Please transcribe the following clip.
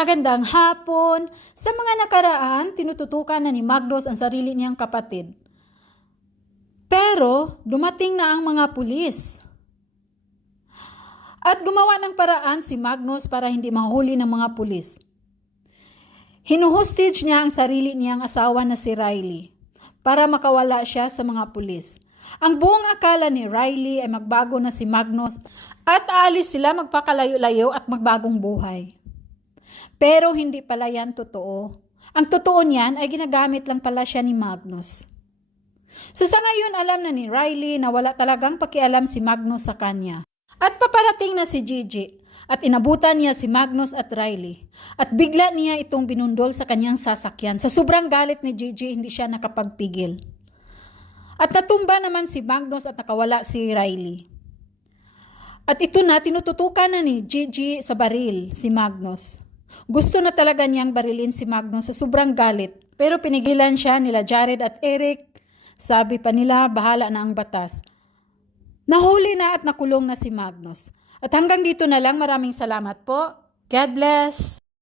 Magandang hapon. Sa mga nakaraan, tinututukan na ni Magnus ang sarili niyang kapatid. Pero dumating na ang mga pulis. At gumawa ng paraan si Magnus para hindi mahuli ng mga pulis. Hinuhostage niya ang sarili niyang asawa na si Riley para makawala siya sa mga pulis. Ang buong akala ni Riley ay magbago na si Magnus at aalis sila magpakalayo-layo at magbagong buhay. Pero hindi pala yan totoo. Ang totoo niyan ay ginagamit lang pala siya ni Magnus. So sa ngayon alam na ni Riley na wala talagang pakialam si Magnus sa kanya. At paparating na si Gigi at inabutan niya si Magnus at Riley. At bigla niya itong binundol sa kanyang sasakyan. Sa sobrang galit ni Gigi, hindi siya nakapagpigil. At natumba naman si Magnus at nakawala si Riley. At ito na, tinututukan na ni Gigi sa baril si Magnus. Gusto na talaga niyang barilin si Magnus sa sobrang galit. Pero pinigilan siya nila Jared at Eric. Sabi pa nila, bahala na ang batas. Nahuli na at nakulong na si Magnus. At hanggang dito na lang, maraming salamat po. God bless!